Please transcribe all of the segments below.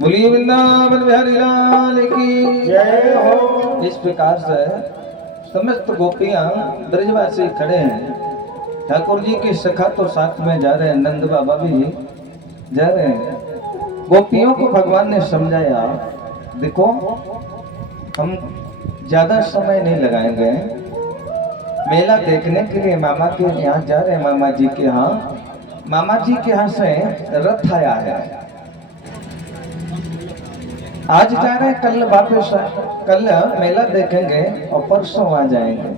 बोलिए वृंदावन बिहारी लाल की जय हो। इस प्रकार से समस्त गोपियां ब्रजवासी खड़े हैं। ठाकुर जी की सखा तो साथ में जा रहे हैं, नंद बाबा भी जा रहे हैं। गोपियों को भगवान ने समझाया, देखो हम ज्यादा समय नहीं लगाएंगे, मेला देखने के लिए मामा के यहाँ जा रहे हैं। मामा जी के यहाँ, मामा जी के यहाँ से रथ आया है, आज जा रहे हैं, कल वापस, कल मेला देखेंगे और परसों आ जाएंगे।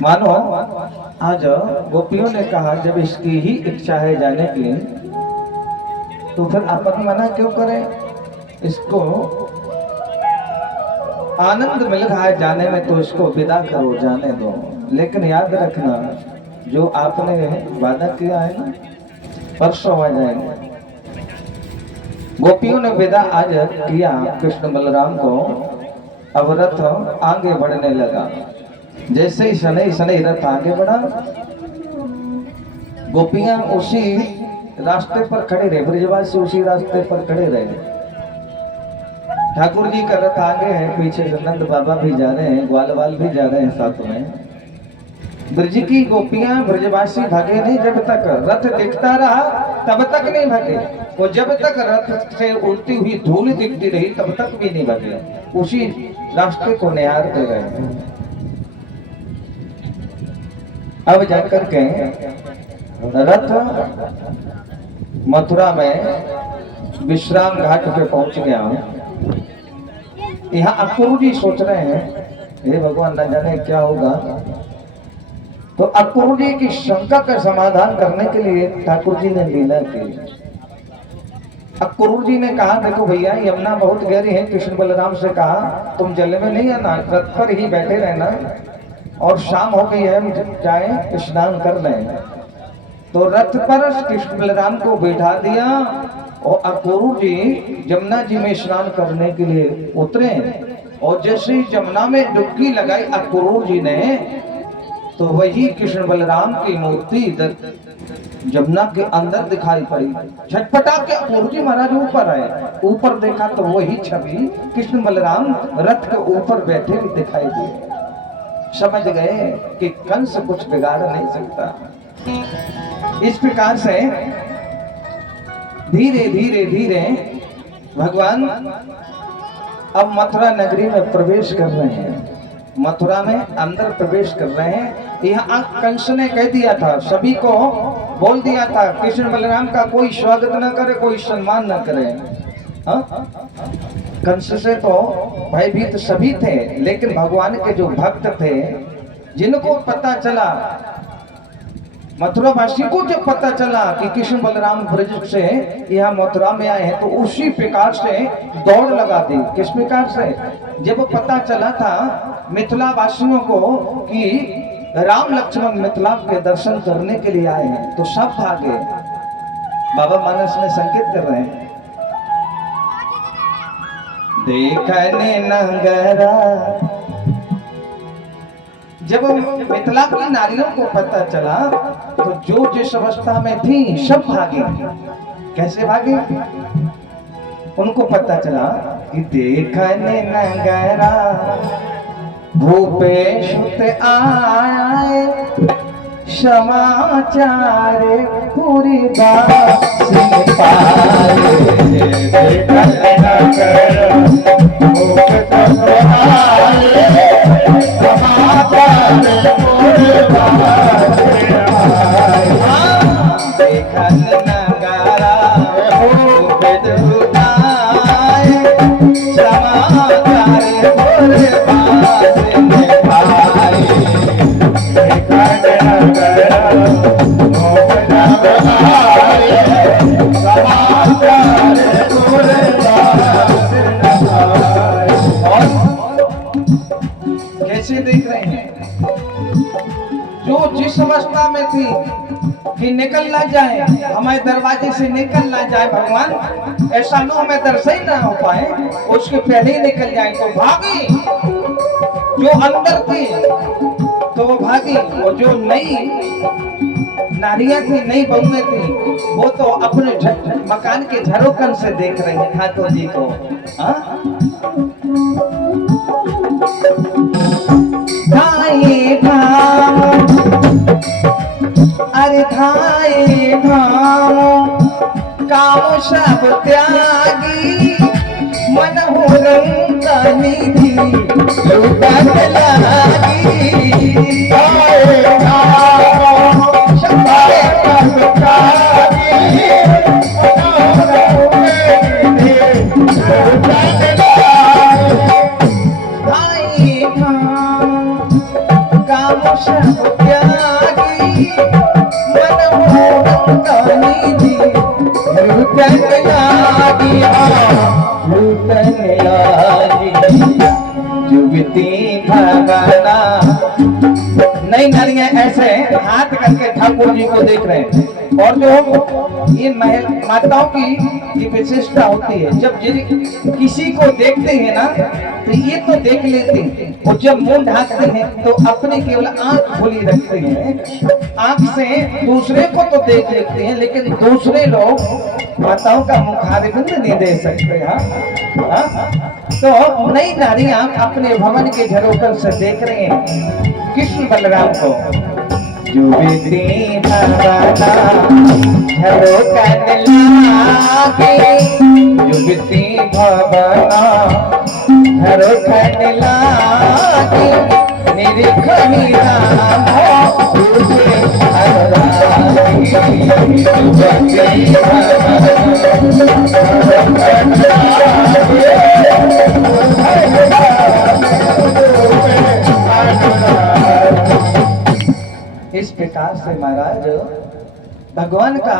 मानो आज गोपियों ने कहा जब इसकी ही इच्छा है जाने की, तो फिर अपन मना क्यों करें? इसको आनंद मिल रहा है जाने में, तो इसको विदा करो, जाने दो। लेकिन याद रखना, जो आपने वादा किया है ना, परसों आ जाएंगे। गोपियों ने विदा आज किया कृष्ण बलराम को। अब रथ आगे बढ़ने लगा। जैसे ही शनै शनै रथ आगे बढ़ा, गोपियां उसी रास्ते पर खड़े रहे, ब्रजवासी उसी रास्ते पर खड़े रहे। ठाकुर जी का रथ आगे है, पीछे नंद बाबा भी जा रहे हैं, ग्वालवाल भी जा रहे हैं साथ में। ब्रज की गोपियां ब्रजवासी भागे नहीं, जब तक रथ दिखता रहा तब तक नहीं भागे। वो जब तक रथ से उड़ती हुई धूल दिखती रही तब तक भी नहीं भागे, उसी रास्ते को निहारते रहे। अब जाकर के रथ मथुरा में विश्राम घाट पे पहुंच गया। यहाँ अक्रूर जी सोच रहे हैं, हे भगवान न जाने क्या होगा। तो अक्रूर जी की शंका का समाधान करने के लिए ठाकुर जी ने लीला की। अक्रूर जी ने कहा, देखो भैया यमुना बहुत गहरी है। कृष्ण बलराम से कहा, तुम जल में नहीं आना, रथ पर ही बैठे रहना, और शाम हो गई है, मुझे जाए स्नान कर लें। तो रथ पर कृष्ण बलराम को बैठा दिया और अक्रूर जी यमुना जी में स्नान करने के लिए उतरे। और जैसे ही यमुना में डुबकी लगाई अक्रूर जी ने, तो वही कृष्ण बलराम की मूर्ति यमुना के अंदर दिखाई पड़ी। झटपटा के अक्रूर जी महाराज ऊपर आए, ऊपर देखा तो वही छवि कृष्ण बलराम रथ के ऊपर बैठे भी दिखाई दिए। समझ गए कि कंस कुछ बिगाड़ नहीं सकता। इस प्रकार से धीरे धीरे धीरे भगवान अब मथुरा नगरी में प्रवेश कर रहे हैं। मथुरा में अंदर प्रवेश कर रहे हैं। यहाँ कंस ने कह दिया था, सभी को बोल दिया था, कृष्ण बलराम का कोई स्वागत न करे, कोई सम्मान न करे। कंस से तो भयभीत सभी थे, लेकिन भगवान के जो भक्त थे, जिनको पता चला, मथुरा वासी को जब पता चला कि कृष्ण बलराम ब्रज से यहाँ मथुरा में आए हैं, तो उसी प्रकार से दौड़ लगा दी। किस प्रकार से? जब पता चला था मिथिला वासियों को कि राम लक्ष्मण मिथिला के दर्शन करने के लिए आए हैं, तो सब भागे। बाबा मानस में संकेत कर रहे हैं, देखने नगरा। जब मिथिला की नारियों को पता चला, तो जो जिस अवस्था में थी सब भागे। कैसे भागे? उनको पता चला कि देखने नगरा भूपेश आए, समाचार पूरी बात पाए। देखने नगरा भूपेश आए, समाचार पूरी बात देखने नगरा भूपेश आए, समाचार से देख रहे हैं। जो जिस अवस्था में थी कि निकल ना जाए, हमारे दरवाजे से निकल ना जाए भगवान, ऐसा न हमें दर्शन ना हो पाए, उसके पहले ही निकल जाए, तो भागी। जो अंदर थी तो वो भागी, और जो नई नारियां थी, नई बहुएं थी, वो तो अपने मकान के झरोखन से देख रही है ठाकुर जी को। धाये धाम, अरे धाये धाम, काम सब त्यागी, मन हो रंग निधि लुटत लागी। धाये धाम, सब त्यागी, मन हो रंग निधि लुटत लागी। धाये धाम, काम सब त्यागी, मन हो रंग निधि लुटत लागी। लुटन लागी जुगती भगना। नई नारियां ऐसे हाथ करके ठाकुर जी को देख रहे हैं। और जो ये माताओं की विशेषता होती है, जब किसी को देखते हैं ना तो ये तो देख लेते हैं, और जब मुंह ढाकते हैं तो अपने केवल आंख खुली रखते हैं। आंख से दूसरे को तो देख लेते हैं, लेकिन दूसरे लोग माताओं का मुखारबिंद नहीं दे सकते। तो नई नारियां अपने भवन के झरोखन से देख रहे हैं कृष्ण बलराम को। जुगती भगना झरोखन लागे, जुगती भगना झरोखन लागे, निरीखहि राम तुझे हरागे। जुगती इस प्रकार से महाराज भगवान का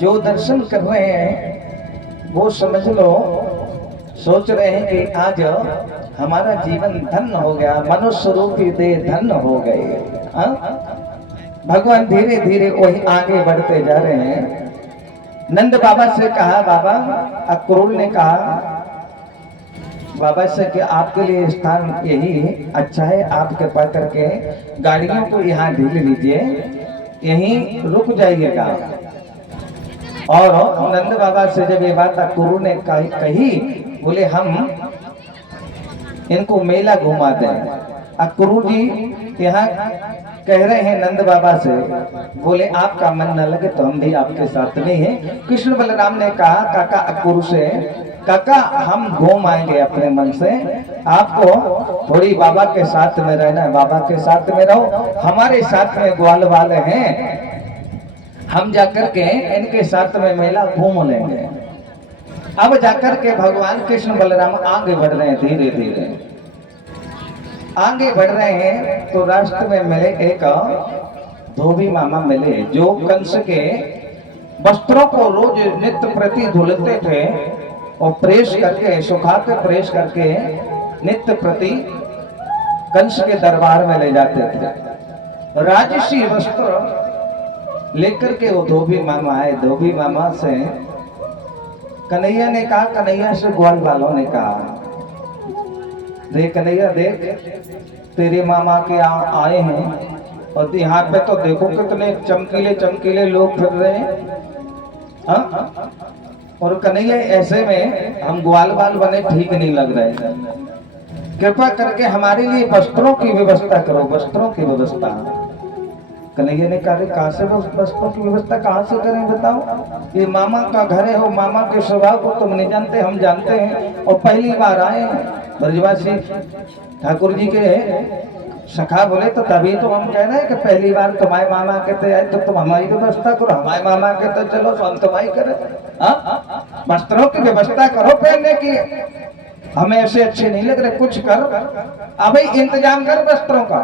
जो दर्शन कर रहे हैं वो समझ लो सोच रहे हैं कि आज हमारा जीवन धन्य हो गया, मनुष्य रूपी देह धन्य हो गए। भगवान धीरे धीरे वही आगे बढ़ते जा रहे हैं। नंद बाबा से कहा, बाबा अक्रूर ने कहा बाबा से कि आपके लिए स्थान यही अच्छा है, आप कृपा करके गाड़ियों को यहाँ ढील लीजिए, यहीं रुक जाइएगा। और नंद बाबा से जब ये बात अक्रूर ने कही, बोले हम इनको मेला घुमा दें। अक्रूर जी यहाँ कह रहे हैं नंद बाबा से, बोले आपका मन न लगे तो हम भी आपके साथ में हैं। कृष्ण बलराम ने कहा काका अक्रूर से, काका हम घूम आएंगे अपने मन से, आपको थोड़ी बाबा के साथ में रहना है, बाबा के साथ में रहो, हमारे साथ में ग्वाल वाले हैं, हम जाकर के इनके साथ में मेला घूम लेंगे। अब जाकर के भगवान कृष्ण बलराम आगे बढ़ रहे हैं, धीरे धीरे आगे बढ़ रहे हैं। तो रास्ते में मिले एक धोबी मामा मिले, जो कंस के वस्त्रों को रोज नित्य प्रति धुलते थे और प्रेस करके सुखा के प्रेस करके नित्य प्रति कंस के दरबार में ले जाते थे। राजसी वस्त्र लेकर के वो धोबी मामा आए। धोबी मामा से कन्हैया ने कहा, कन्हैया से ग्वाल वालों ने कहा, देख कन्हैया देख तेरे मामा के यहाँ आए हैं और यहाँ पे तो देखो कितने चमकीले चमकीले लोग फिर रहे हैं। हाँ? और कन्हैया ऐसे में हम ग्वाल बाल बने ठीक नहीं लग रहे हैं, कृपा करके हमारे लिए वस्त्रों की व्यवस्था करो, वस्त्रों की व्यवस्था। कन्हैया ने कहा कहाँ से वस्त्रों की व्यवस्था कहाँ से करें बताओ, ये मामा का घर है, वो मामा के स्वभाव को तुम नहीं जानते, हम जानते हैं और पहली बार आए हैं। ब्रजवासी ठाकुर जी के सखा बोले तो तभी तो हम कह रहे हैं कि पहली बार तुम्हारे मामा कहते आए तो तुम हमारी व्यवस्था करो, हमारे मामा कहते चलो तो हम तुम्हारी करें। वस्त्रों की व्यवस्था करो पहनने की, हमें ऐसे अच्छे नहीं लग रहे, कुछ कर अभी इंतजाम कर वस्त्रों का।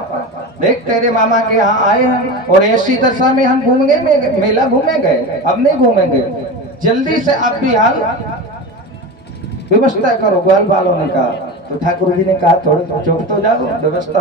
देख तेरे मामा के यहाँ आए हैं और ऐसी दशा में हम घूमेंगे, मेला घूमेंगे, अब नहीं घूमेंगे, जल्दी से आप भी हाल व्यवस्था करो। ग्वाल वालों ने कहा तो ठाकुर जी ने कहा थोड़े चुप तो जाओ, व्यवस्था